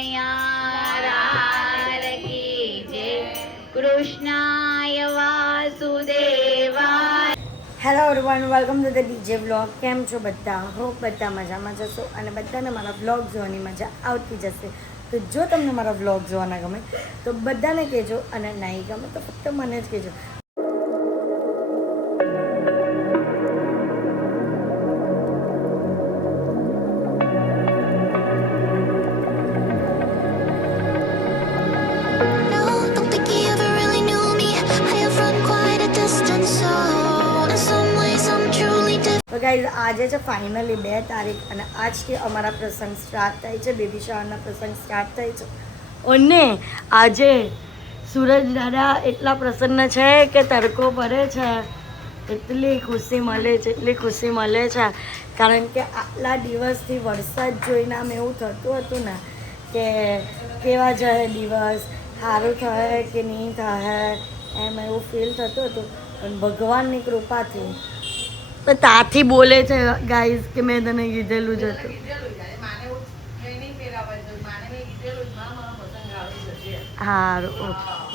કનૈયા કી જય કૃષ્ણાય વાસુદેવાય. Hello everyone, welcome to the DJ vlog. કેમ છો બધા? હોપ બધા મજામાં જશો અને બધાને મારા વ્લોગ જોવાની મજા આવતી જશે. તો જો તમને મારા વ્લોગ જોવાના ગમે તો બધાને કહેજો અને નહીં ગમે તો ફક્ત મને જ કહેજો. તો ગાઈઝ, આજે છે ફાઇનલી 2 તારીખ અને આજથી અમારા પ્રસંગ સ્ટાર્ટ થાય છે. બેબી શાવરના પ્રસંગ સ્ટાર્ટ થાય છે અને આજે સૂરજ દાદા એટલા પ્રસન્ન છે કે તડકો પડે છે. એટલી ખુશી મળે છે કારણ કે આટલા દિવસથી વરસાદ જોઈને આમ એવું થતું હતું ને કે કેવા જાય દિવસ, સારું થાય કે નહીં થાય, એમ એવું ફીલ થતું હતું. પણ ભગવાનની કૃપાથી તો તાથી બોલે છે ગાઈઝ કે મેં તને કીધેલું જ હતું. સારું,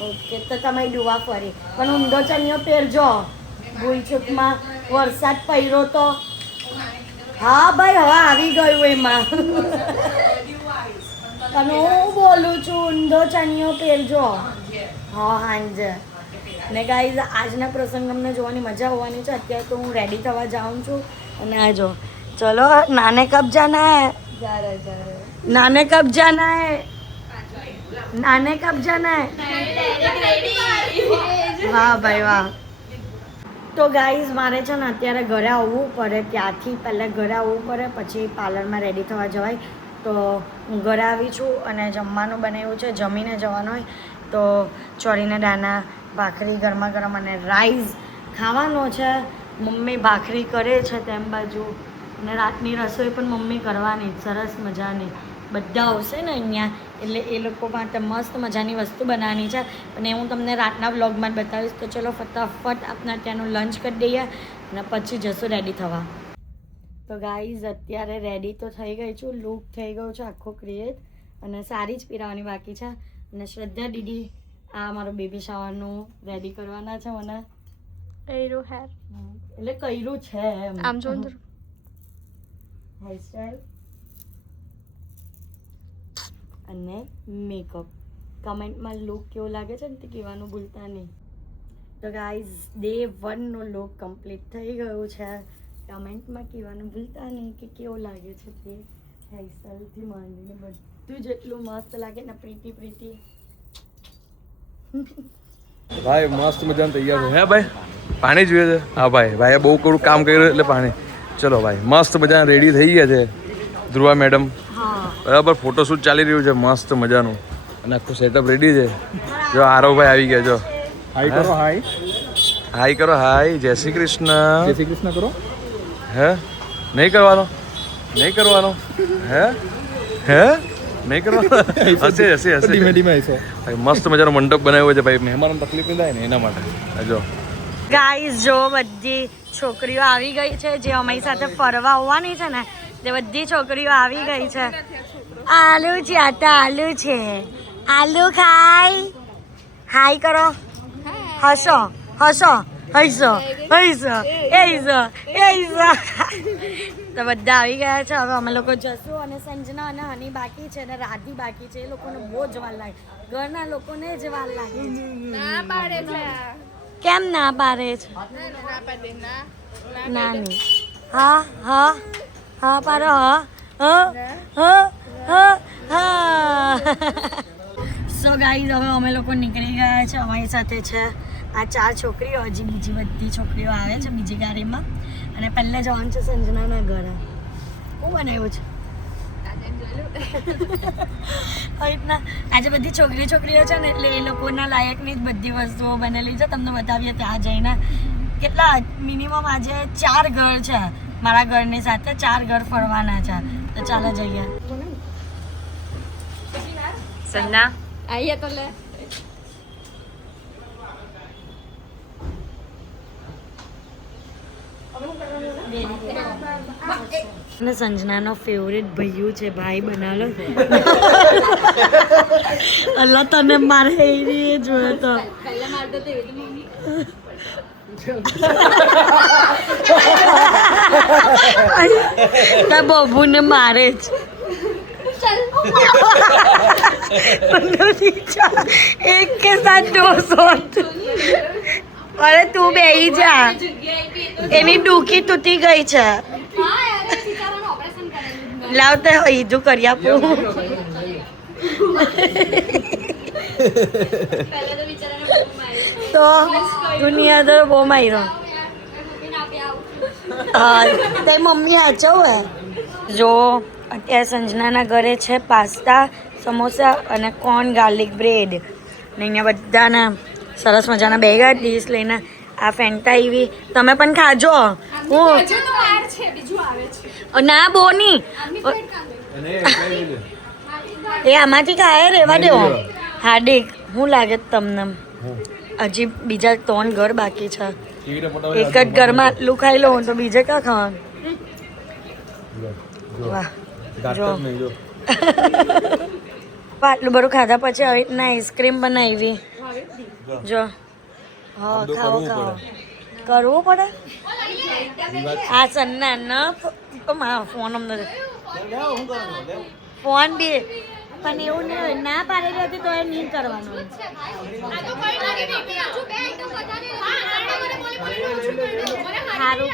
ઓકે. તો તમે ડુવા ફરી પણ ઊંધો ચણિયો પહેરજો. ભૂલચૂકમાં વરસાદ પડ્યો તો હા ભાઈ, હવે આવી ગયું એમાં. અને હું બોલું છું ઊંધો ચણિયો પહેરજો. હા, હાંજે. ને ગાઈઝ, આજના પ્રસંગ અમને જોવાની મજા હોવાની છે. અત્યારે તો હું રેડી થવા જાઉં છું અને આ જો, ચલો નાને કબ જાના હે, નાને કબ જાના હે, નાને કબ જાના હે. વાહ ભાઈ વાહ. તો ગાઈઝ, મારે છે ને અત્યારે ઘરે આવવું પડે. ત્યાંથી પહેલાં ઘરે આવવું પડે, પછી પાર્લરમાં રેડી થવા જવાય. તો હું ઘરે આવી છું અને જમવાનું બનાવ્યું છે. જમીને જવાનું હોય તો ચોરીના દાના, ભાખરી ગરમા ગરમ અને રાઈસ ખાવાનો છે. મમ્મી ભાખરી કરે છે તેમ બાજુ, અને રાતની રસોઈ પણ મમ્મી કરવાની સરસ મજાની. બધા આવશે ને અહીંયા એટલે એ લોકો માટે મસ્ત મજાની વસ્તુ બનાવવાની છે અને હું તમને રાતના વ્લોગમાં જ બતાવીશ. તો ચલો ફટાફટ આપણા ત્યાંનું લંચ કરી દઈએ અને પછી જશું રેડી થવા. તો ગાઈઝ, અત્યારે રેડી તો થઈ ગઈ છું. લુક થઈ ગયો છે આખો ક્રિએટ અને સારી જ પહેરાવાની બાકી છે. અને શ્રદ્ધા દીદી આ મારું બેબી શાવરનું રેડી કરવાના છે. મને કર્યું હેર એટલે કર્યું છે એમ, આમ જો હેરસ્ટાઈલ અને મેકઅપ. કમેન્ટમાં લુક કેવો લાગે છે ને તે કહેવાનું ભૂલતા નહીં. તો ગાઈઝ, ડે 1 નો લુક કમ્પ્લીટ થઈ ગયું છે. કમેન્ટમાં કહેવાનું ભૂલતા નહીં કે કેવો લાગે છે તે. હેરસ્ટાઈલથી માંડીને બધું જ એટલું મસ્ત લાગે ને, પ્રીતિ. ભાઈ મસ્ત મજાનું તૈયાર છે. હે ભાઈ, પાણી જોઈએ છે? હા ભાઈ, ભાઈએ બહુ કડું કામ કર્યું એટલે પાણી. ચલો ભાઈ, મસ્ત મજાના રેડી થઈ ગયા છે ધ્રુવા મેડમ. બરાબર, ફોટોશૂટ ચાલી રહ્યું છે મસ્ત મજાનું અને આખું સેટઅપ રેડી છે. જો આરવભાઈ આવી ગયા. જો હાઈ કરો, હાઈ કરો, હાઈ. જય શ્રી કૃષ્ણ. જય શ્રી કૃષ્ણ કરો. હે નહીં કરવાનો હે નહીં કરવાનો. હશે ધીમે ધીમે આવીશો. ભાઈ મસ્ત મજાનો મંડપ બનાવ્યો છે ભાઈ, મહેમાનો તકલીફ નહીં થાય ને એના માટે. જો ગાઈઝ, જો બધી છોકરીઓ આવી ગઈ છે જે અમારી સાથે ફરવા આવવાની છે ને, તે બધી છોકરીઓ આવી ગઈ છે. આલુ છે, આ તો આલુ છે. આલુ ખાય, હાય કરો, હસો તો બધા આવી ગયા છે. હવે અમે લોકો જશું અને સંજના અને હની બાકી છે અને રાધી બાકી છે. એ લોકોને બહુ જ વાર લાગે, ઘરના લોકોને જ વાર લાગે છે. કેમ ના પાડે છે? ના નહીં. હા પાડો. સો ગાઈઝ, હવે અમે લોકો નીકળી ગયા છે. અમારી સાથે છે આ 4 છોકરીઓ, હજી બીજી બધી છોકરીઓ આવે છે બીજી ગાડીમાં. અને પહેલે જવાનું છે સંજનાના ઘરે. શું બનાવ્યું છે? રીતના આજે બધી છોકરીઓ છે ને એટલે એ લોકોના લાયકની જ બધી વસ્તુઓ બનેલી છે. તમને બતાવીએ ત્યાં જઈને. કેટલા મિનિમમ આજે 4 ઘર છે મારા ઘરની સાથે. 4 ઘર ફરવાના છે. તો ચાલો જઈએ. સંજના આઈએ તો લે. અને સંજનાનો ફેવરેટ ભૈયું છે, ભાઈ બનાલો. અલ્લાહ તને મારે એ જોયો તો બબુને મારે જ. એક કે સાથ 200. અરે તું બેહી જા, એની ડૂકી તૂટી ગઈ છે. લાવ તે ઈજુ કરી આપું. તો દુનિયા બહુ માર્યો. હા તે મમ્મી હાચવ હે. જો અત્યારે સંજનાના ઘરે છે પાસ્તા, સમોસા અને કોર્ન ગાર્લિક બ્રેડ. ને અહીંયા બધાના સરસ મજાના બેગા ડીશ લઈને આ ફેન્ટા આવી. તમે પણ ખાજો. હું ના બોની એ આમાંથી ખાય રેવા દેવો. હાર્દિક શું લાગે તમને? હજી બીજા 3 ઘર બાકી છે. એક જ ઘરમાં આટલું ખાઈ લઉં તો બીજે ક્યાં ખાવાનું? વાહ જો આટલું બધું ખાધા પછી હવે રીતના આઈસ્ક્રીમ બનાવી. જો હા ખાઓ ખાઓ. કરવું પડે આ સન્ના ન ફોન અમને ફોન બી પણ એવું નહીં. ના પાડેલી હતી તો એ નહીં કરવાનું. સારું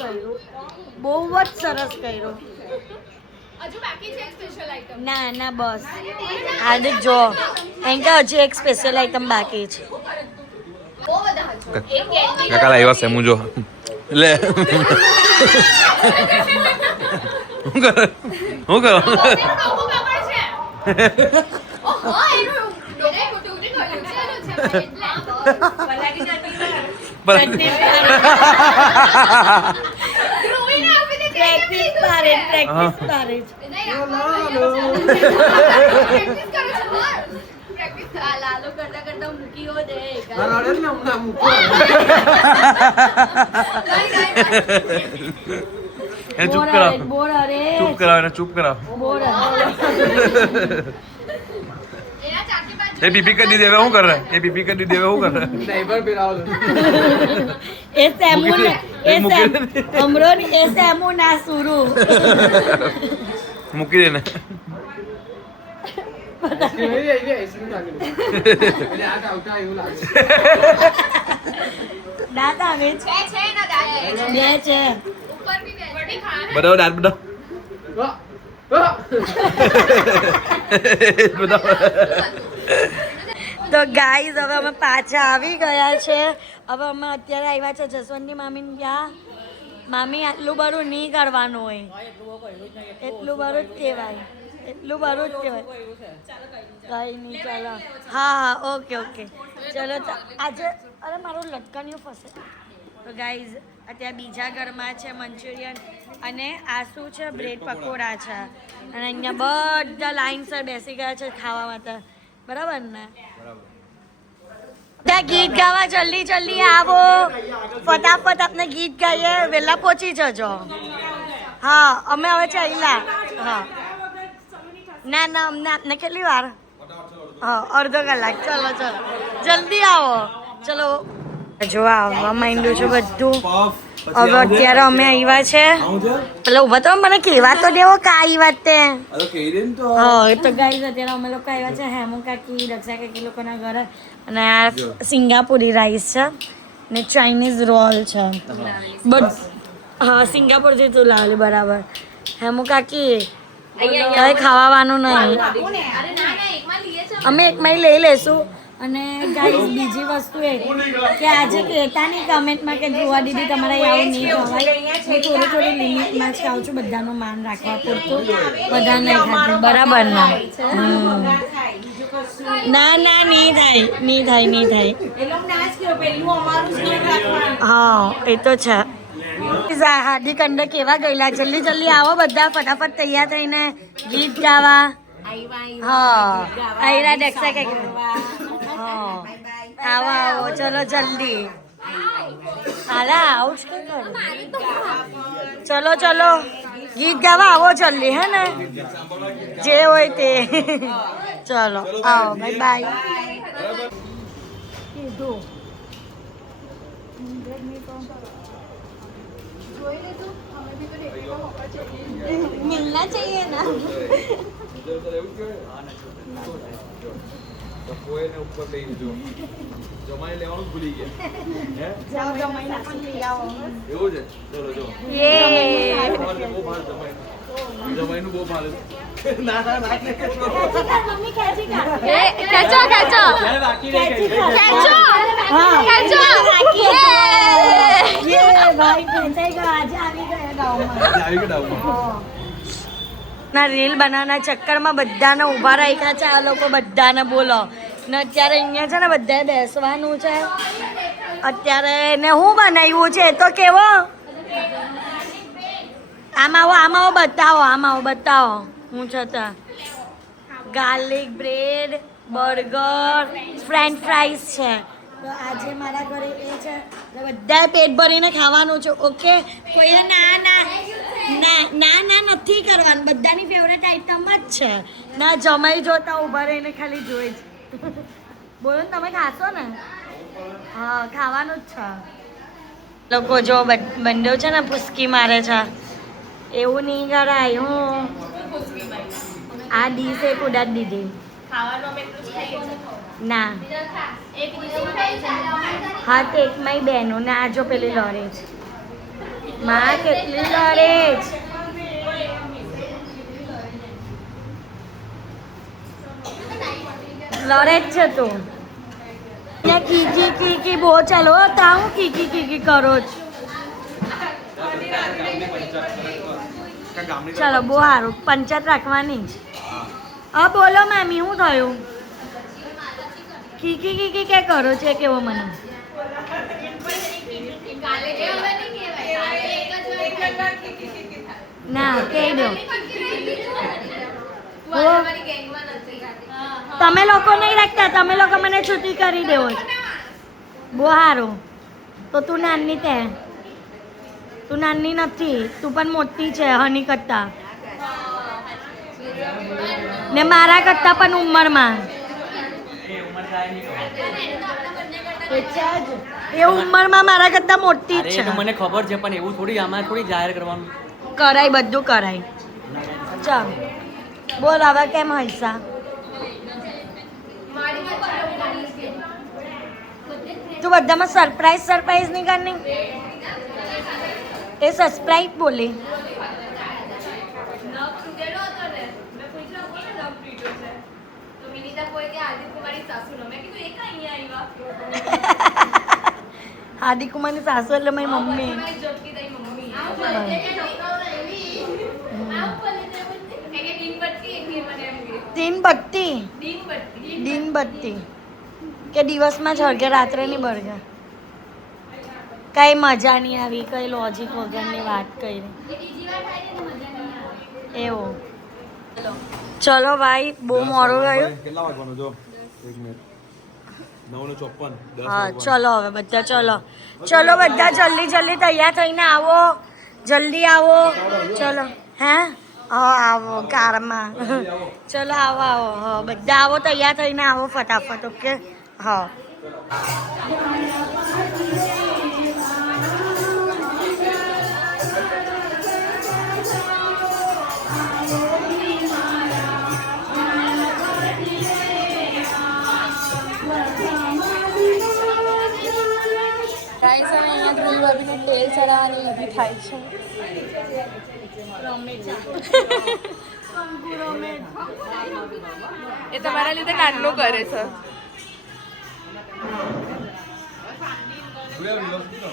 કર્યું બહુ જ સરસ કર્યું. ના બસ આજે જો એમ કે હજી એક સ્પેશિયલ આઈટમ બાકી છે. કાકા આવ્યા છે હું જો લે હું કરો चुप करा ये पीपी कर दी देवे हूं कर रहा है. ये पीपी कर दी देवे हूं कर रहा है. ड्राइवर बिराओ ए सैमून ए अमरोन ए सैमून ना शुरू मुकी देना દાંત આવે છે ના દાંત બે છે ઉપર બી બે बताओ दांत बताओ તો ગાઈઝ હવે અમે પાછા આવી ગયા છે. હવે અમે અત્યારે આવ્યા છે જસવંતની મામીને ત્યાં. મામી આટલું બધું નહીં કરવાનું હોય, એટલું બધું જ કહેવાય. કઈ નહીં ચાલો. હા ઓકે ચલો આજે અરે મારું લટકણિયું ફસે. તો ગાઈઝ અત્યારે બીજા ઘરમાં છે મંચુરિયન અને આ શું છે બ્રેડ પકોડા છે. અને અહીંયા બધા લાઈનસર બેસી ગયા છે ખાવા માટે. બરાબર ને? ત્યાં ગીત ગાવા જલ્દી આવો, ફટાફટ આપણે ગીત ગાઈએ, વહેલા પહોંચી જજો. હા અમે હવે ચાલ્યા. હા ના અમને આપને કેટલી વાર? હા અડધો કલાક. ચલો જલ્દી આવો. ચલો જો આવવા માંડ્યું છે બધું. હવે અત્યારે અમે આવ્યા છે પેલા ઉભા તો મને કેવા તો દેવો કાઈ વાત તે. હા તો ગાઈઝ અત્યારે અમે લોકો આવ્યા છે હેમુ કાકી રક્ષા કાકી લોકોના ઘરે. અને આ સિંગાપુરી રાઈસ છે ને ચાઇનીઝ રોલ છે. હા સિંગાપુરથી તું લાવેલી બરાબર. હેમુ કાકી કઈ ખાવાનું નહીં, અમે એકમાં લઈ લેશું. અને ગાઈઝ બીજી વસ્તુ એ કે આજે કહેતા નહીં કમેન્ટમાં કે જોવા દીદી તમારે આવું નહીં ખવાય. હું થોડી લિમિટમાં જ ખાઉં છું, બધાનું માન રાખવા પૂરતું. બધા નહીં ખાતું બરાબર ના. ના નહીં થાય. હા એ તો છે. હાર્દિક અંદર કેવા ગયેલા. જલ્દી આવો બધા ફટાફટ તૈયાર થઈને ગીત ગાવા. હા આયરા દેખતા કે આવો ચલો જલ્દી. હાલા આવું જ કરું. ચલો ગીત ગાવા આવો જલ્દી હે ને જે હોય તે ચલો આવો બાય બાય કીધું मिलना चाहिए ना ઉપર લઈ જજો જમાઈ લેવાનું ભૂલી ગયા હે જાઓ જમાઈને પણ લઈ આવો એવું છે ચલો જો યે બહુ ભાર જમાઈનું બહુ ભાર ના ના ના મમ્મી ખેંચી કાઢ ખેંચો ખેંચો ખેંચો યે ભાઈ ખેંચાઈ ગયો આજે આવી ગયા ગામમાં આવી ગયા ડાઉનમાં ના રીલ બનાવવાના ચક્કરમાં બધાને ઊભા રાખ્યા છે આ લોકો બધાને બોલો ને અત્યારે અહીંયા છે ને બધાએ બેસવાનું છે અત્યારે ને હું બનાવ્યું છે તો કેવો આમાં આવો બતાવો હું છતાં garlic bread burger French fries છે તો આજે મારા ઘરે એ છે તો બધાએ પેટ ભરીને ખાવાનું છે ઓકે કોઈએ ના નથી કરવાનું બધાની ફેવરેટ આઈટમ જ છે ના જમાઈ જોતા ઊભા રહીને ખાલી જોઈ જ બોલો ને તમે ખાશો ને હા ખાવાનું જ છે લોકો જો બંડો છે ને પુસ્કી મારે છે એવું નહીં કરાય હું આ ડીશ એક ઉડાડી દીધી ના હા તો એક મારી બહેનો ને આ જો પેલી લડે છે માં કેટલી લડે છે લડે જ છે તું કીકી બહુ ચાલો તા હું કીકી કરો છો ચાલો બહુ સારું પંચાયત રાખવાની જ હા બોલો મામી શું થયું કીકી કે કરો છે કેવો મને ના કહી દો તમે લોકો નહીં રાખતા તમે લોકો મને છૂટી કરી દેવો છો બહુ સારું તો તું નાની તું નાની નથી તું પણ મોટી છે હની કરતા ને મારા કરતા પણ ઉંમરમાં એ ઉંમરમાં મારા કરતા મોટી જ છે મને ખબર છે પણ એવું થોડી આમાં થોડી જાહેર કરવાનું કરાય બધું કરાય ચાલ બોલ હવે કેમ હૈસા તું બધામાં સરપ્રાઈઝ નહીં કરની એ સબસ્ક્રાઇબ બોલે હાર્દિક કુમારની સાસુ એટલે મારી મમ્મી દીનબત્તી કે દિવસમાં જ હળગે રાત્રે નહીં બળગે કઈ મજા નહીં આવી કઈ લોજિક વગરની વાત કરી એવું ચલો ભાઈ બહુ મોડું ગયું કેટલા વાગવાનું જો 1 મિનિટ 9:54 હા ચલો હવે બધા ચલો બધા જલ્દી તૈયાર થઈને આવો જલ્દી આવો ચલો હે હા આવો કારમાં ચલો આવો હા બધા આવો તૈયાર થઈને આવો ફટાફટ ઓકે હા તેલ ચડાવવાની વિધિ થાય છે એ તમારા લીધે નાનલો કરે છે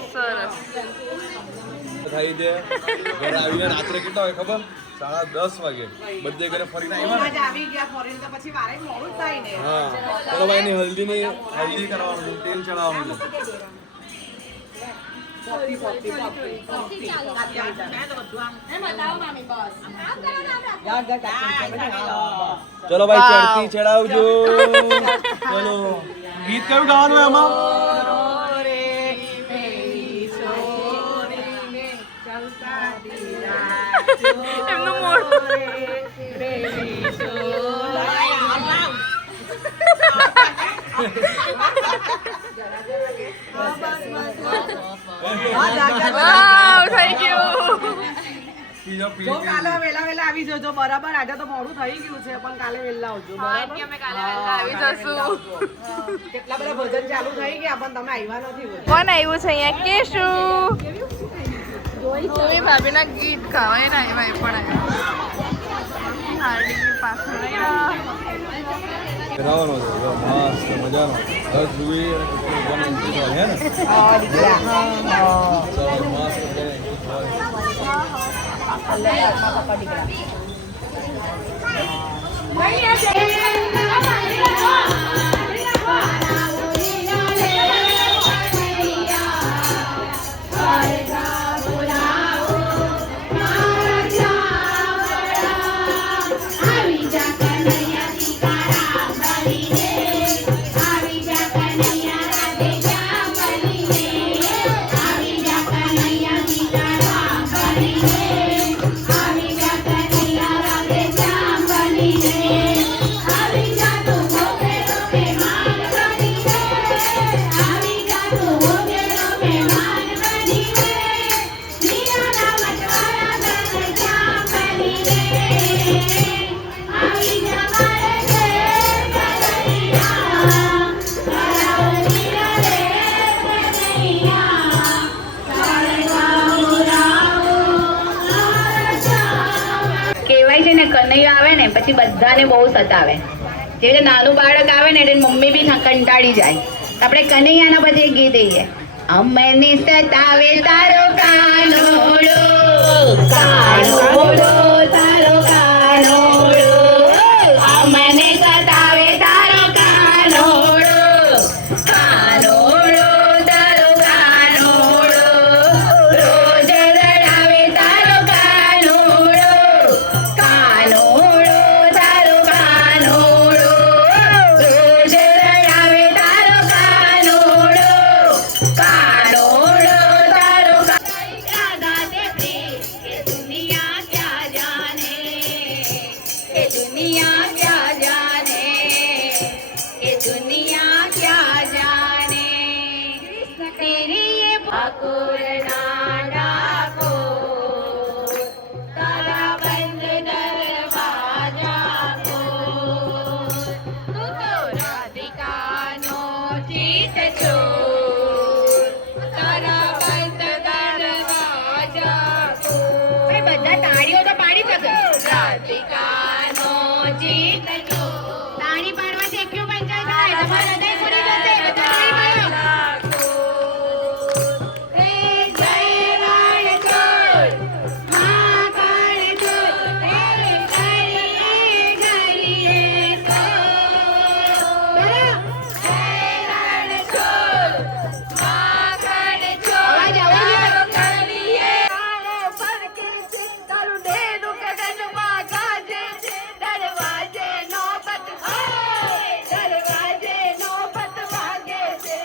સરસ થઈ છે ઘરે આવીને રાત્રે કેટલા વાગે ખબર 10:30 વાગે બધે ઘરે ફરીને આવ્યા હા ચલો ભાઈ ની હલ્દી કરવાનું તેલ ચડાવવાનું ચલો ભાઈ ચડતી ચડાવજો ચલો ગીત કયું ગાવાનું એમાં વાવ થઈ ગયું. જો કાલે વેલા વેલા આવી જજો બરાબર. આજે તો મોડું થઈ ગયું છે પણ કાલે વેલા આવજો બરાબર. અમે કાલે વહેલા આવી જશું. કેટલા બધા ભજન ચાલુ થઈ ગયા પણ તમે આવ્યા નથી. કોણ આવ્યું છે અહીંયા કેશું? જોઈ ભાભીના ગીત ગાવાય ને આવ્યા એ પણ આવ્યા. હાર્દિકની પાછળ રહ્યા. કરાવવાનો છે મસ્ત મજાનો બસ જોઈ અને કૃષ્ણ ભગવાનનો એન્ટ્રી હોય હે ને ચાલો મસ્ત કનૈયો આવે ને પછી બધાને બહુ સતાવે. જે રીતે નાનું બાળક આવે ને એટલે મમ્મી બી કંટાળી જાય. આપણે કનૈયાના પછી એક ગીત દઈએ. અમને સતાવે તારો કાનોડો, કાનોડો તારો કાનોડો, અમને સતાવે તારો કાનોડો, કાનોડો તારો કાનોડો, રોજ રડાવે તારો કાનોડો, કાનોડો તારો કાનોડો, રોજ રડાવે તારો કાનોડો, કાનોડો તારો દાદા દે કે દુનિયા ક્યાં જાને, કે દુનિયા ક્યાં જાને, કે દુનિયા ક્યાં જાને, તેરી ये ठाकुर नाडा को तारा बंद दरवाजा को, तू तो राधिका नो चीत चोर, तारा બંધ દરવાજા કો. ભાઈ બધા તાળીઓ તો પાડી શકે. રાધિકાનો ચીત ચોર, તાળી પાડવાથી એકલું પંચાયત થાય. તમારા હૃદય પૂરી થશે. બધા તાળી પાડો. હે જય વાણચોર, મહાકાળ ચોર, હે ઘડીએ ઘડીએ ચોર. બરાબર? હે વાણચોર, મહાકાળ ચોર, અવાજ આવો કરીએ. દરવાજે નો પત વાગે છે.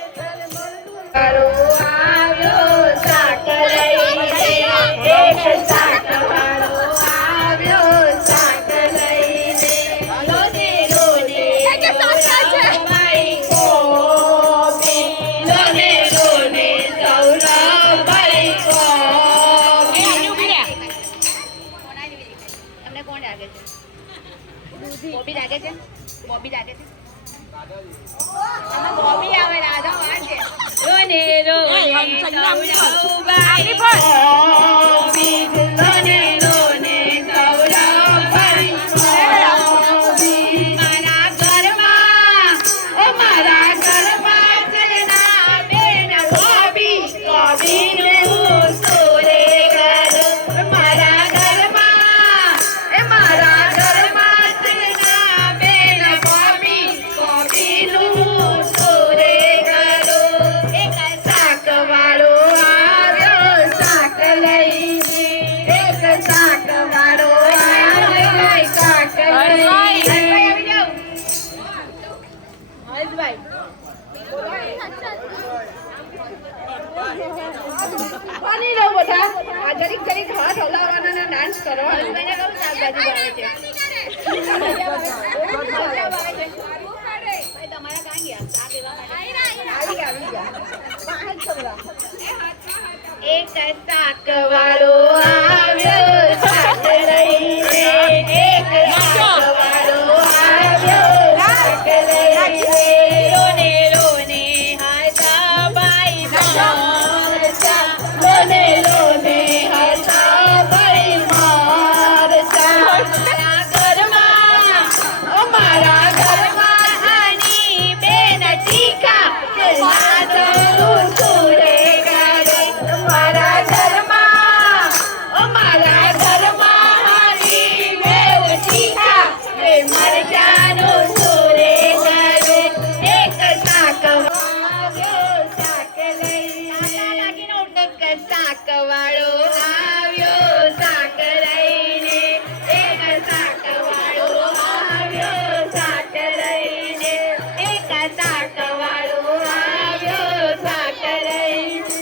તારો આવ્યો શાક લઈને, એક શાક વાળો આવ્યો શાક લઈને, રોને રોને સૌરભભાઈ કોબી, રોને રોને સૌરભભાઈ કોબી. તમને કોણ લાગે છે? બોબી લાગે છે? બોબી લાગે છે? આમાં બોબી આવે રાધા વાગે. રોને રોને સૌરભભાઈ કોબી, રોને રોને સૌરભભાઈ કોબી. મારા ઘરમાં, ઓ મારા ઘરમાં ચલના બેન બોબી, બોબીનું હું સોરે કરું. મારા ઘરમાં, એ મારા ઘરમાં ચલના બેન બોબી, બોબીનું હું સોરે કરું. એક શાક વાળો આવ્યો શાક લઈને, એક શાક વાળો આવ્યો શાક લઈને. આવી જાઓ. હર્ષભાઈ પાણી લો બધા. આ જરીક જરીક હાથ હલાવવાના ને ડાન્સ કરવાનો. મને કહું શાકભાજી ભાવે છે. ભાઈ તમારા કાં ગયા? શાક વાળો આવ્યો શાક લઈને એક શાક વાળો આવ્યો શાક લઈને રોને રોને હાથા ભાઈ મારતા રોને રોને હાથા ભાઈ મારતા મારા ઘરમાં આની બેન ટીકા મારા ઘરમાં આની બેન ટીકા મરચાનું સુરે કરે એક શાક આવ્યો શાક લઈને શાક વાળો આવ્યો શાક લઈને એક શાક વાળો આવ્યો શાક લઈને એક શાક વાળો આવ્યો શાક લઈને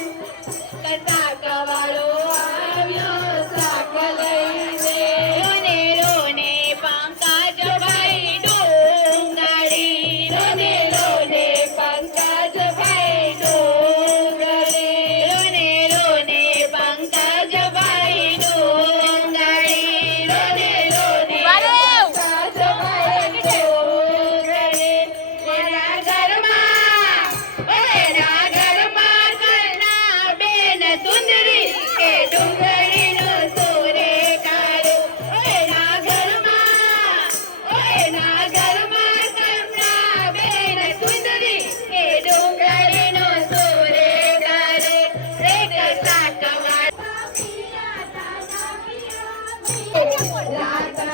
શાક વાળો આવ્યો શાક લઈને રોને રોને પંકજ ભાઈ ડુંગળી રોને રોને પંકજ ભાઈ ડુંગળી રોને રોને પંકજ ભાઈ ડુંગળી રોને રોને પંકજ ભાઈ ડુંગળી એના ઘરમાં કરના બેન સુંદરી એ ડુંગળીનો સુરે કાઢો એના ઘરમાં કરના બેન સુંદરી એ ડુંગળીનો સુરે કાઢે એક શાક રાત ભર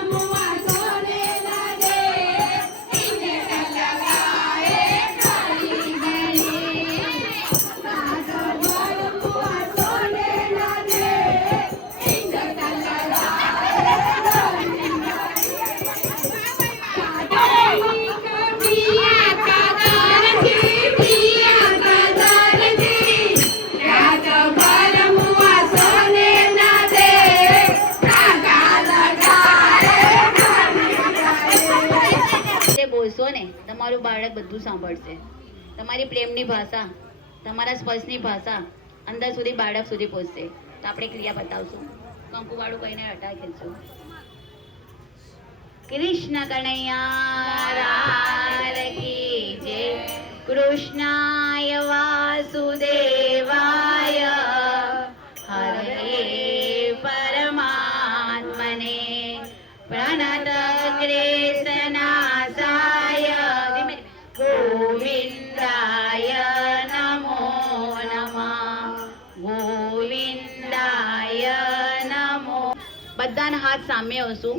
મુઆ સોને લાગે બોલશો ને તમારું બાળક બધું સાંભળશે તમારી પ્રેમની ભાષા તમારા સ્પર્શની ભાષા અંદર સુધી બાળક સુધી પહોંચશે તો આપણે ક્રિયા બતાવશું કંકુ વાળું કહીને હટા ખેલશું કૃષ્ણ કનૈયા લાલ કી જય કૃષ્ણાય વાસુદેવાય હરે પરમાત્મને પ્રણત કૃષ્ણાસાય ગોવિંદાય નમો નમઃ ગોવિંદાય નમો બધાના હાથ સામે હશું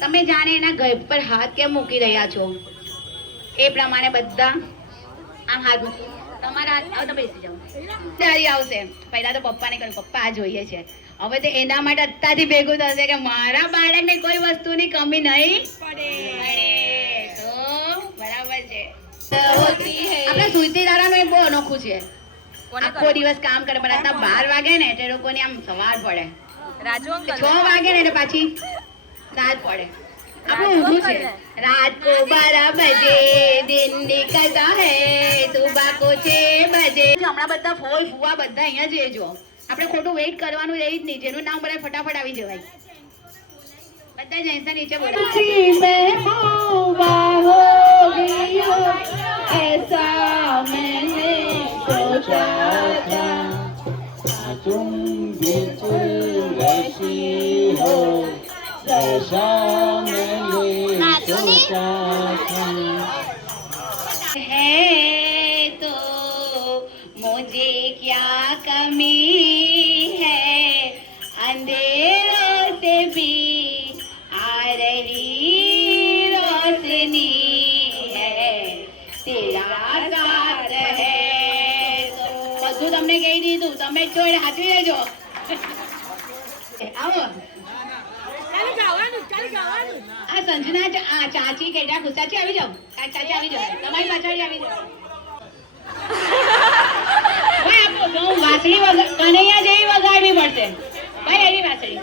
તમે જાણે એના ઘર પર હાથ કેમ મૂકી રહ્યા છો એ પ્રમાણે બધા આમ હાથ મૂકો તમારા હાથ તો બેસી જાઓ ત્યારે આવશે પહેલા તો પપ્પાને કહ્યું પપ્પા આ જોઈએ છે હવે તો એના માટે અત્યારથી ભેગું થશે કે મારા બાળકને કોઈ વસ્તુની કમી નહીં પડે તો બરાબર છે આપણે સુરતી દાદાનું એ બહુ અનોખું છે આખો દિવસ કામ કરે પણ અત્યારે 12 વાગે ને તે લોકોની આમ સવાર પડે 6 વાગે ને પાછી રાત પડે આપણું ઊંધું છે રાત કો 12 બજે દિન નિકલતા હે સુબહ કો 6 બજે હમણાં બધા ફોલ ફુવા બધા અહીંયા જ રહેજો આપણે ખોટું વેઇટ કરવાનું રહી જ નહીં જેનું નામ બોલાય ફટાફટ આવી જવાય બધા જૈસા નીચે બોલો ऐसा मैंने सोचा था तुम बिल्कुल वैसी हो जैसा मैंने सोचा था है तो मुझे क्या कमी है अंधेरों से भी आ रही रोशनी તમે જ છો એટલે હાચવી લેજો. આવો આ સંજના ચાચી કેટા ચાચી આવી જાઓ. ચાચી આવી જાઓ, તમારી પાછળ આવી જાઓ. ભાઈ આપો તો વાસળી કનૈયા જેવી વગાડવી પડશે ભાઈ. એની વાસળી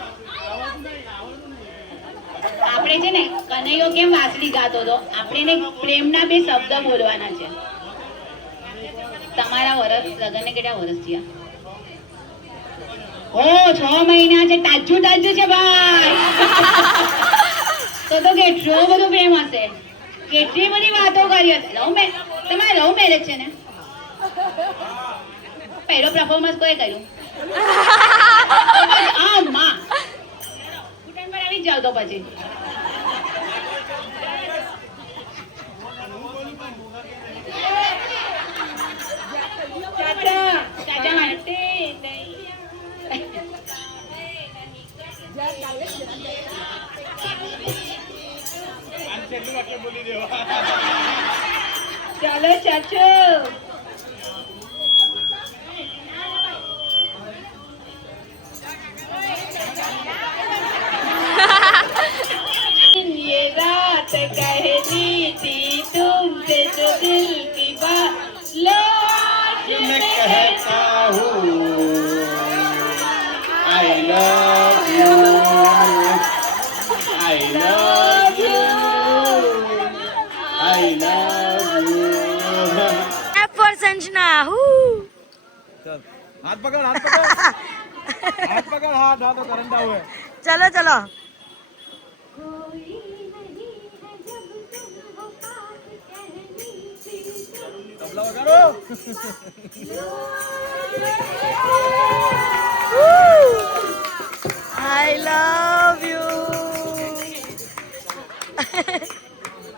આપણે છે ને કનૈયો કેમ વાસળી ગાતો હતો, આપણે એને પ્રેમના બે શબ્દ બોલવાના છે. તમારા વરસ લગ્નને કેટલા વર્ષ થયા? ઓ 6 મહિના છે. તાજુ છે ભાઈ. તો કેટલો બધો પ્રેમ હશે, કેટલી બધી વાતો કરી હશે. તમારે લવ મેરેજ છે ને? પહેલો પરફોર્મન્સ કોઈ કર્યું? આ માં ઘૂંટણ પર આવી જાવ તો પછી ચાચા માટે ચાલો ચાચો. ये रात कहनी थी तुमसे जो दिल की बात लो मैं कहता हूँ I love you I love you I love you. Clap for Sanjana. चल हाथ पकड़ हाथ तो करंट हुए. चलो चलो. तबला वगाड़ो. I love you.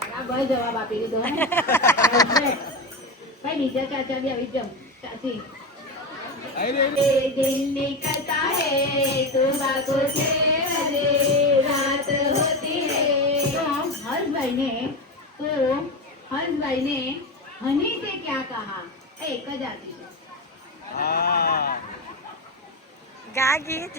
બરાબર જવાબ આપી દીધો. ભાઈ બીજા ચાચા બી આવી જાઓ. ચાચી दिल निकलता है सुबह को 6 बजे रात होती है. तो हर्षभाई ने हनी से क्या कहा? एक જ આતી છે. गा गीत.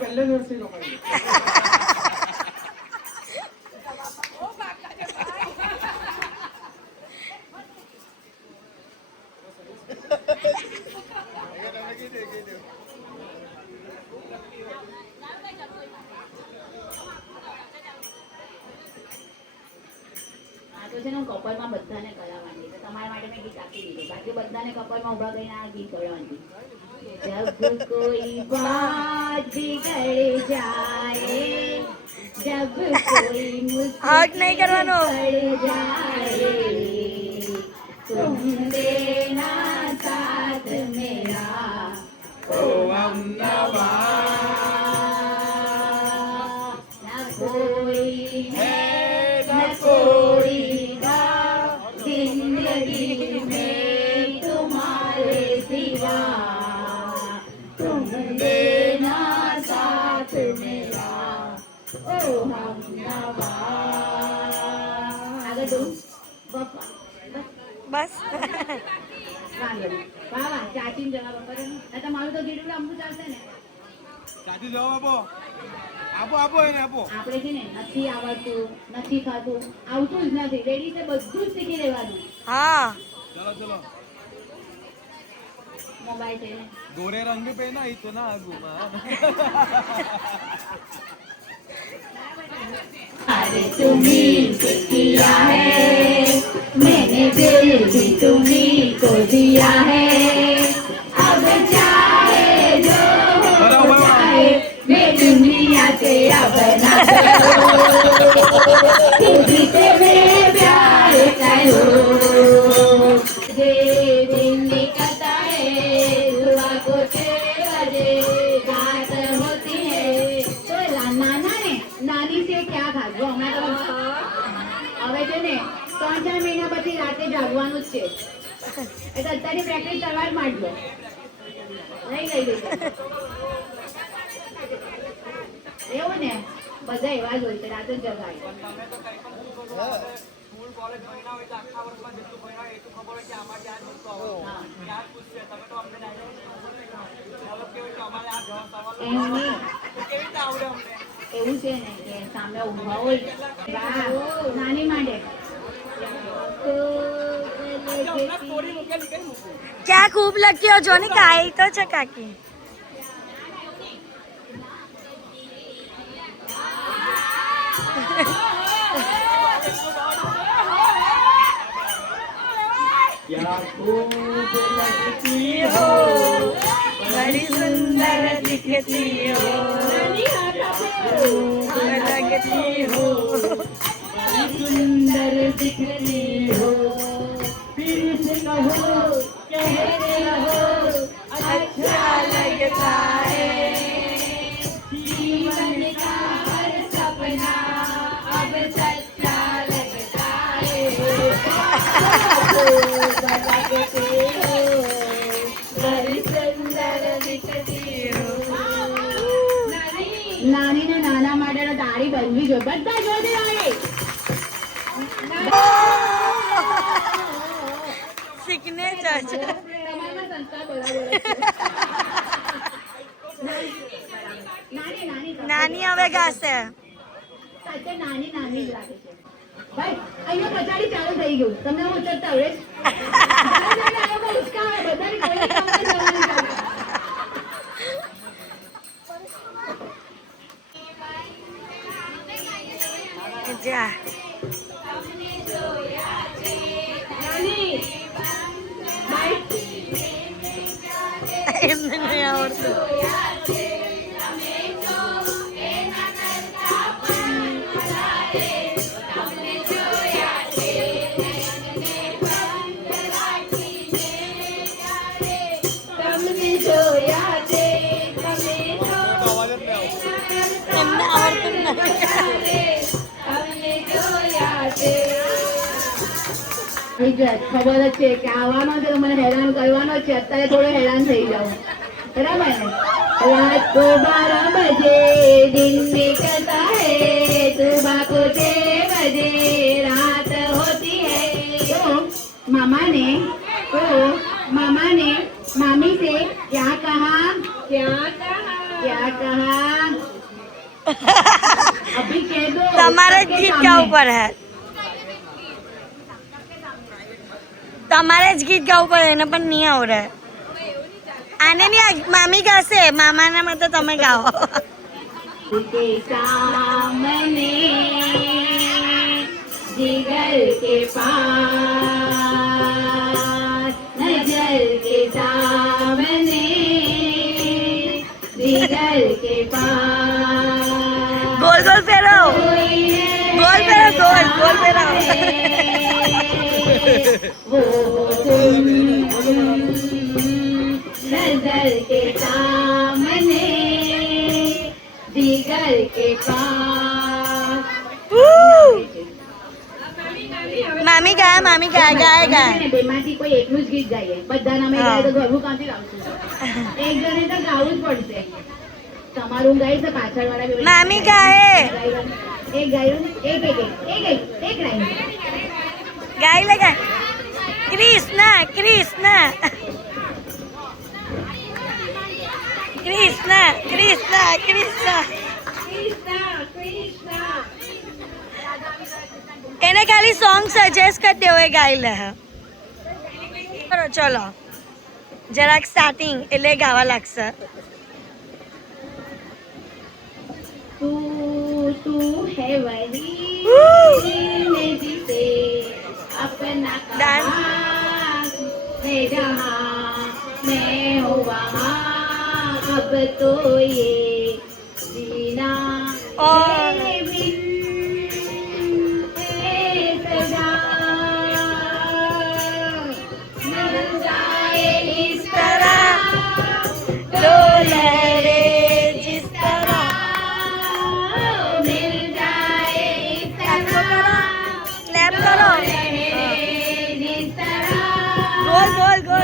पहले जोर से તો છે ને કપલમાં બધાને કરાવવાની છે. તમારા માટે મેં ગીત આપી દીધું. બાકી બધાને કપલમાં ઉભા કરીને આ ગીત કરવાની. जब कोई बात बिगड़ जाए जब कोई आग नहीं करवानो. जाए तुम देना साथ मेरा ओ ना कोई है न कोई जिंदगी में तुम्हारे सिवा तुम देना साथ मेरा ओ हमनवा. આગળ તું બસ. વાહ વાહ. ચાચીને જવાબ આપો ને. તમારું તો ગીડું લાંબુ ચાલશે ને. ચાચી જવાબ આપો એને આપો. આપણે છે ને નથી આવડતું નથી ખાતું આવતું જ નથી. રેડી છે બધું જ શીખી લેવાનું. હા. चलो મોબાઈલ છે ને गोरे रंग पे ना इतना घुमा. अरे तुम्ही किया है मैंने दिल भी तुम्ही को दिया है अब चाहे जो हो जाए मैं दुनिया से अब ना तुझी से मैं प्यार करूं. जे दिन निकलता है सुबह को 6 बजे रात होती है. तो नाना ने નાની से क्या ખાધું હમણાં તો હવે છે ને 3-4 મહિના પછી રાતે જાગવાનું જ છે. એટલે અત્યારની પ્રેક્ટિસ કરવા જ માંડજો નહીં લઈ લઈ એવું ને બધા એવા જ હોય છે રાતે જ જગાય એવું છે ને કે સામે ઉભા હોય નાની માંડે क्या खूब लगी हो जोनी काई तो છે કાકી क्या खूब लगती हो बड़ी सुंदर दिखती हो लगती हो सुंदर दिखती हो फिर से कहो कहते रहो अच्छा लगता है जीवन का हर सपना अब सच्चा लगता है लगते हो बड़ी सुंदर दिखती हो નાની ને નાના માટે તાળી બનવી જોઈએ બધા જોડે આવે સિગ્નેચર છે તમારા સંસ્કાર બરાબર નાની નાની નાની હવે ગાશે સાચે નાની નાની જ લાગે છે ભાઈ અહીંયા પછાડી ચાલુ થઈ ગયું તમને ઉચકતા આવડે ઉચકાવે બધાની કોઈ કામ જવાનું જા એમને નહીં આવડતું એમને આવડતું નહીં ખબર જ છે કે આવવાનો છે તો મને હેરાન કરવાનો છે અત્યારે થોડો હેરાન થઈ જાઉં બરાબર ને रात को 12 बजे दिन निकलता है सुबह को 6 बजे रात होती है तो मामा ने मामी से क्या कहा अभी कह दो તમારે જ ગીત ગાવું પડે તમારે જ ગીત ગાવું પડે એને પણ નહીં આવડે આને નહીં મામી ગાશે મામાના માટે તમે ગાઓ के सामने जिगर के पास नजर के सामने जिगर के पास ગોલ ગોલ ફેરો ગોલ ફેરો ગોલ ફેરો वो तुम नजर के सामने जिगर के पास મામી ગાય ગાય બેમાંથી કોઈ એકલું જ ગીત ગાઈએ બધાના મેં ગાય તો ઘરનું કાંથી લાવશું એક જણે તો ગાવું જ પડશે તમારું ગાય છે પાછળવાળા બે મામી ગાય એક ગાયું એક લાઈન ગાય લે ગાય કૃષ્ણ એને ખાલી સોંગ સજેસ્ટ કરી દેવો એ ગાઈ લે ચલો જરાક સ્ટાર્ટિંગ એટલે ગાવા લાગશે तू है वही जिसे अपना डांस है जहाँ मैं हूँ वहाँ अब तो ये जीना और तेरे बिन सजा मिल जाए इस तरह दो लहरें जिस तरह मिल जाए इस क्लैप करो जिस तरह गोल गोल गोल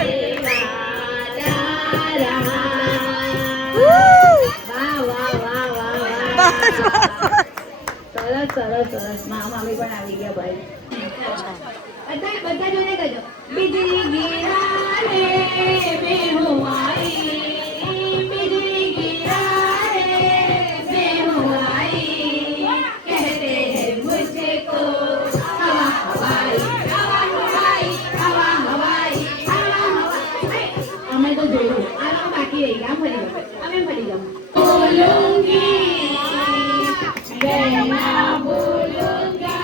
સરસ સરસ સરસ મામી પણ આવી ગયા ભાઈ બધા જોડે કહેજો बिजली गिरा रे मैं हूँ आई बिजली गिरा रे मैं हूँ आई कहते हैं मुझको हवा हवाई हवा हवाई हवा हवाई हवा हवाई અમે તો જોયું આ બાકી રહી ગયા ફરી અમે ફરી જાઉં બોલુંગી બેના બોલુંગા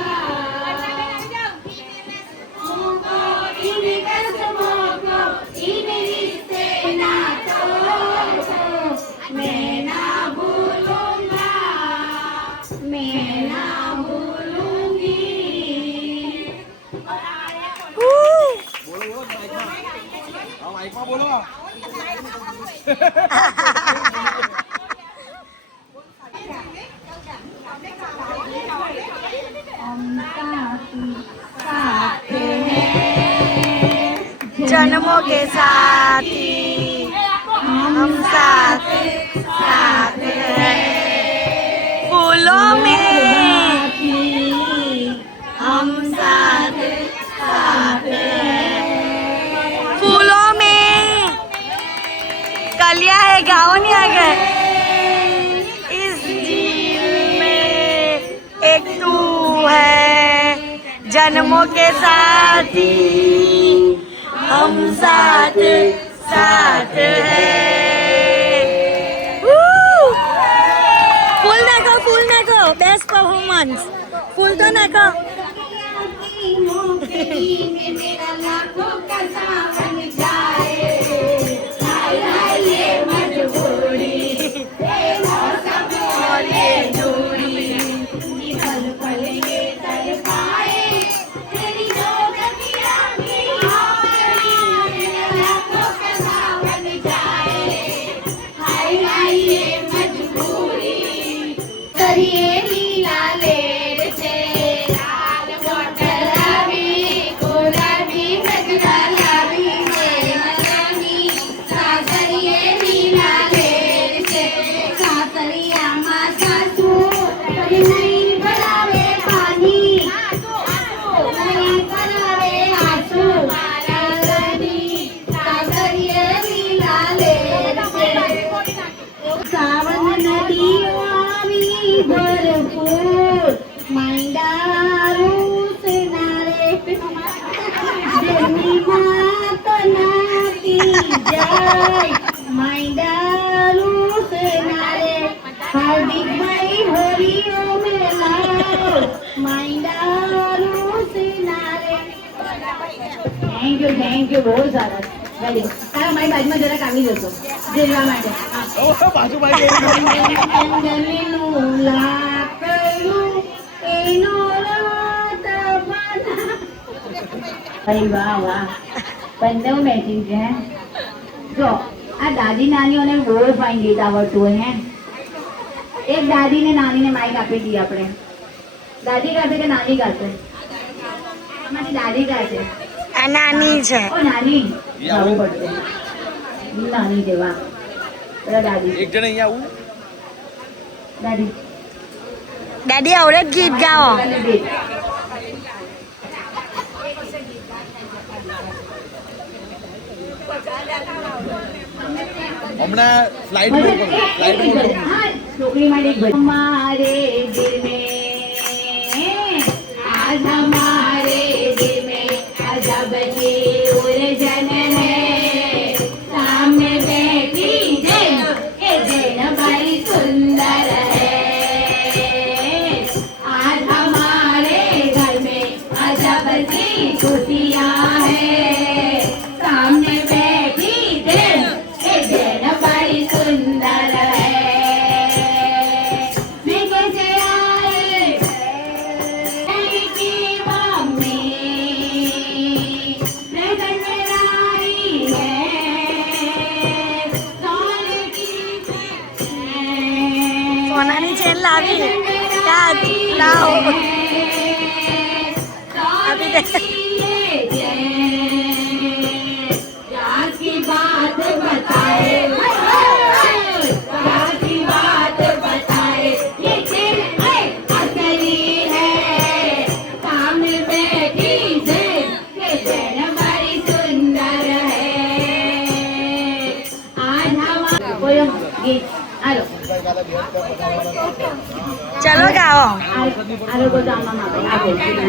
जन्मों के साथी हम साथ साथ हैं फूलों में हम साथ साथ हैं फूलों में कलियां है गाँव नहीं आ गए इस झील में एक तू है जन्मों के साथी हम साथ साथ हैं फूल नाखो बेस्ट परफॉर्मेंस फूल तो नाखो થેન્ક યુ બહુ સરસ વેરી ગુડ તારા મારી બાજુમાં જરાક આવી જશો જેલવા માટે વાહ વાહ બંને મેચિંગ છે જો આ દાદી નાનીઓને બહુ ફાઇન ગીત આવડતું હોય હે એક દાદી ને નાની ને માઇક આપી દઈએ આપણે દાદી ગાશે કે નાની ગાશે અમારી દાદી ગાશે આ નાની છે ઓ નાની જવું પડશે નાની દેવા પેલા દાદી એક જણ અહીંયા આવું દાદી દાદી આવડે ગીત ગાઓ હમણાં ફ્લાઇટ છોકરી માટે हमारे दिल में आज हमारे दिल में अजब की उलझन है सामने बैठी जैन ये जैन बड़ी सुंदर है आज हमारे घर में अजब की खुशियाँ है सामने बैठी जैन ये जैन बड़ी सुंदर है मैं कैसे आए की मम्मी मैं घर में आई है सोने की સોનાની ચેન લાવી લાવો આપી દે प्यार की बात बताए બોલો ગીત હાલો ચલો ગાઓ. આ લોકો તો આમાં આપે હાલો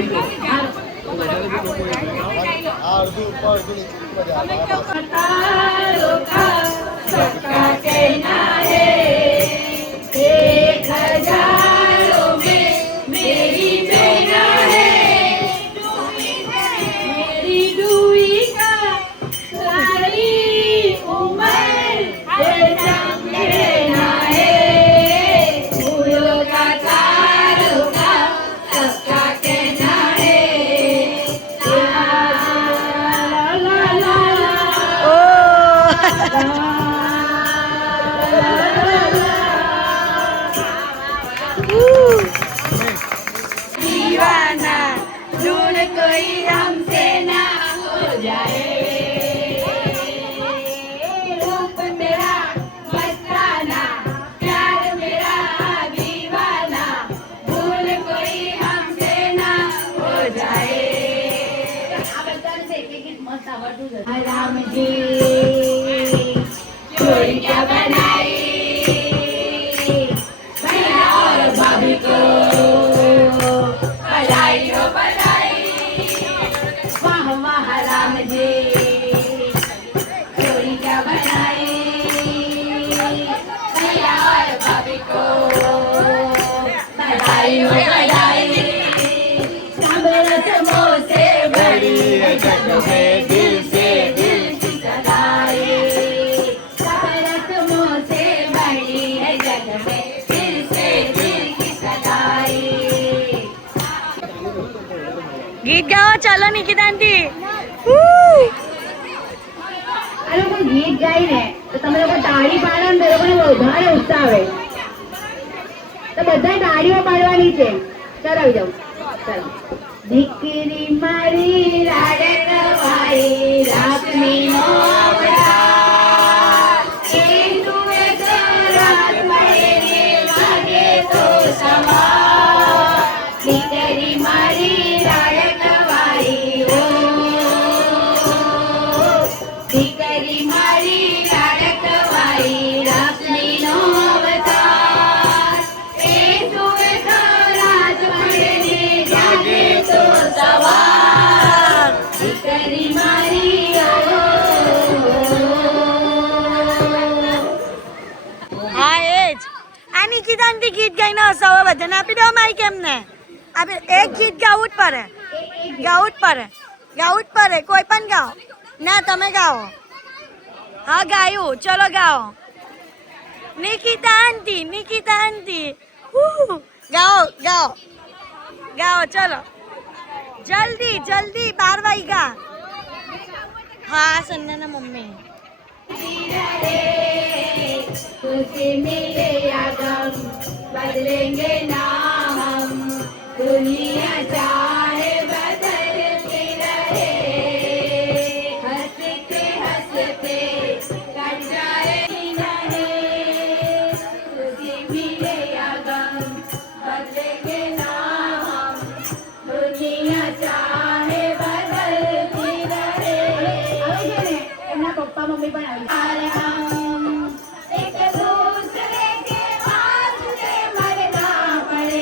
ગીત ગાઓ. ચલો નિકિતા આંટી. આ લોકો ગીત ગાય ને તો તમે લોકો તાળી પાડો ને તો લોકોને વધારે ઉત્સાહ આવે તો બધા તાળીઓ પાડવાની છે. ચાલો આવી જાઓ ચાલો. દીકરી મારી લાડકવાઈ લાખમીનો વરદાન. એ તુએ રાત મળીને લાગે તો સમાન. દીકરી મારી લાડકવાઈ ઓ દીકરી મારી લાડકવાઈ લાખમીનો વરદાન. એ તુએ રાત મળીને જાગે તો સવાર. દીકરી મારી હા એ જ. આ નિકિતા આંટી ગીત ગાઈને હસાવો બધાને. આપી દો માઈક એમને. આપી એક ગીત ગાવું જ પડે. ગાવું જ પડે. ગાવું જ પડે. કોઈ પણ ગાઓ. ના તમે ગાઓ. હા ગાયું. ચલો ગાઓ. નિકિતા આંટી નિકિતા આંટી. ગાઓ ગાઓ ગાઓ. ચલો જલ્દી જલ્દી 12 વાગ્યા. હા સન્નાના મમ્મી. तुझसे मिले आगम बदलेंगे ना हम. दुनिया चाहे बदलती रहे. हंसते हंसते कट जाए नहीं. तुझसे मिले आगम बदलेंगे ना हम. दुनिया चाहे बदलती रहे. આવી છે ને એમના પપ્પા મમ્મી પણ આવી છે. एक दूसरे के पास से मरना पड़े.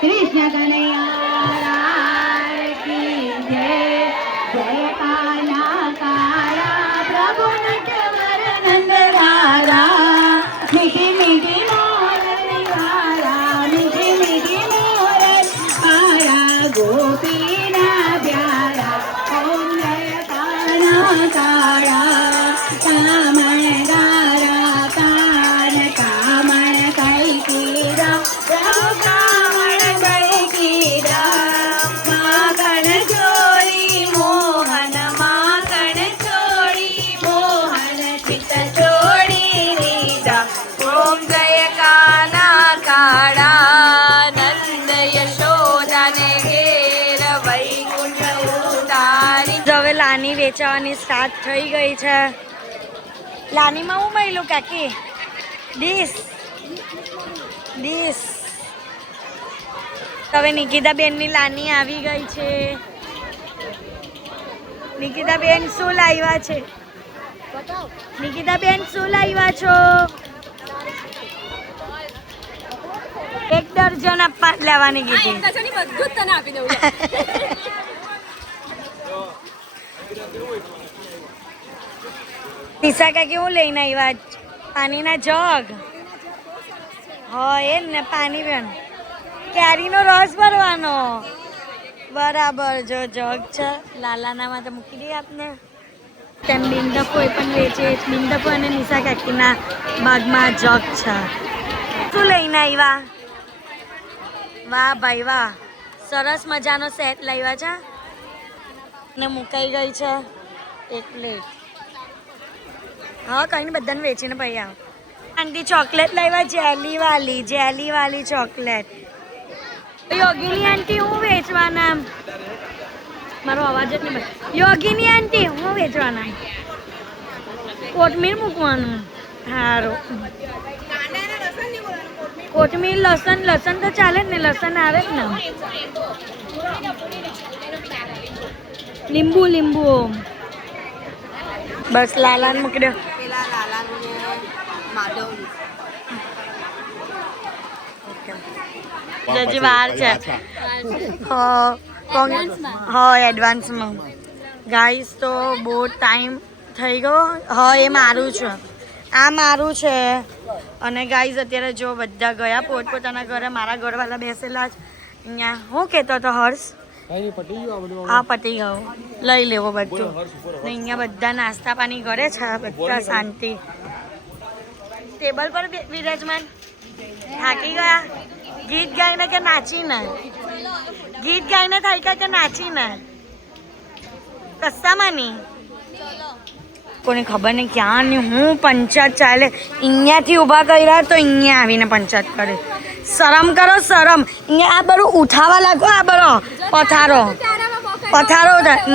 कृष्ण कन्हैया की जय जय काला काला प्रभु नटवर नंदधारा मीठी मीठी मोरली वाला मीठी मीठी मोरली आया गोपी ना प्यारा ओम जय काला काला कामण गारा कान कामण कई कीरा प्रभु कामण कई कीरा माखण चोरी मोहन माखण चोरी मोहन चित चोरी रीता ओम जय काना काळा नंद यशोदाने ઘેર વૈકુંઠ ઉતારી. હવે લાની વેચાવાની સ્ટાર્ટ થઈ ગઈ છે. લાનીમાં હું મળ્યું કાકી ડીશ હવે નિકિતાબેનની લાની આવી ગઈ છે. નિકિતાબેન શું લાવ્યા છે? નિકિતાબેન શું લાવ્યા છો? 1 દર્જન આપવા લેવાની કીધી. નિશા કાકી હું લઈને આવ્યા? પાણીના જગ. હા એ ને પાણી બેન કેરીનો રસ ભરવાનો. બરાબર જો જગ છે લાલાનામાં તો મૂકી દઈએ આપને. તેમ બિંદફો એ પણ વેચે. બિંદફો અને નિશા કાકીના બાગમાં જગ છે. શું લઈને આવ્યા? વાહ ભાઈ વાહ, સરસ મજાનો સેટ લાવ્યા છે ને મુકાઈ ગઈ છે એટલે. હા કઈ બધાને વેચીને ભાઈ આવ. આંટી ચોકલેટ લાવ્યા જેલી વાલી ચોકલેટ. યોગીની આંટી હું વેચવાના? મારો અવાજ જ નહીં. યોગીની આંટી હું વેચવાના? કોથમીર મૂકવાનું. સારું. કોથમીર લસણ તો ચાલે જ ને, લસણ આવે જ ને. લીંબુ બસ લાલાને મૂકી દો. હજી વાર છે. હા એડવાન્સમાં ગાઈસ તો બહુ ટાઈમ થઈ ગયો. હા એ મારું છે, આ મારું છે. અને ગાઈઝ અત્યારે જો બધા ગયા પોતપોતાના ઘરે. મારા ઘરવાળા બેસેલા જ અહીંયા. હું કહેતો હતો હર્ષ? હા પતી ગયું, લઈ લેવો બધું. ને અહીંયા બધા નાસ્તા પાણી ઘરે છે, બધા શાંતિ. ટેબલ પર વિરાજમાન થાકી ગયા. ગીત ગાઈને કે નાચીને? ગીત ગાઈને થાય કે નાચીને? કશામાં નહીં. કોને ખબર નહીં ક્યાં નહીં હું પંચાયત ચાલે. અહીંયાથી ઊભા કર્યા તો અહીંયા આવીને પંચાયત કરે. શરમ કરો શરમ. અહીંયા આ બધું ઉઠાવા લાગો. આ બધો પથારો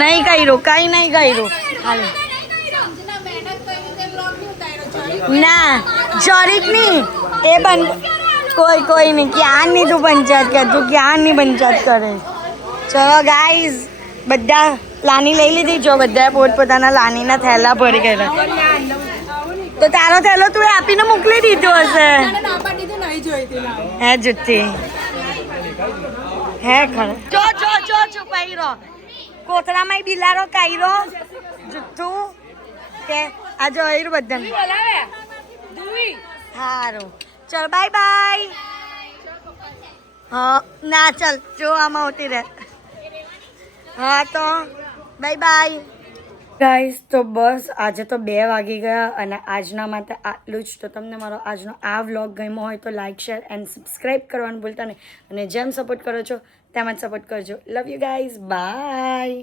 નહીં કર્યું, કંઈ નહીં કર્યું. ખાલી ના જરીક નહીં એ કોઈ નહીં. ક્યાં નહીં તું પંચાયત કર? તું ક્યાં નહીં પંચાયત કરે? ચલો ગાઈઝ બધા લાની લઈ લીધી. જો બધા પોતપોતાના લાનીના થેલા ભરી ગયા. તો તારો થેલો તું આપીને મોકલી દીધો હશે. હે જુઠ્ઠી હે ખરે. જો છુપાઈ રહો. કોથળામાં બિલારો કાયરો જુઠ્ઠું કે આ જો આવ્યું બધાને. સારું ચલ બાય. હા ના ચાલ જો આમાં હોતી રહે. હા તો બાય. ગાઈસ તો બસ આજે તો 2 વાગી ગયા અને આજના માટે આટલું જ. તો તમને મારો આજનો આ વ્લોગ ગમ્યો હોય તો લાઇક શેર એન્ડ સબસ્ક્રાઈબ કરવાનું ભૂલતા નહીં. અને જેમ સપોર્ટ કરો છો તેમ જ સપોર્ટ કરજો. Love you guys, by.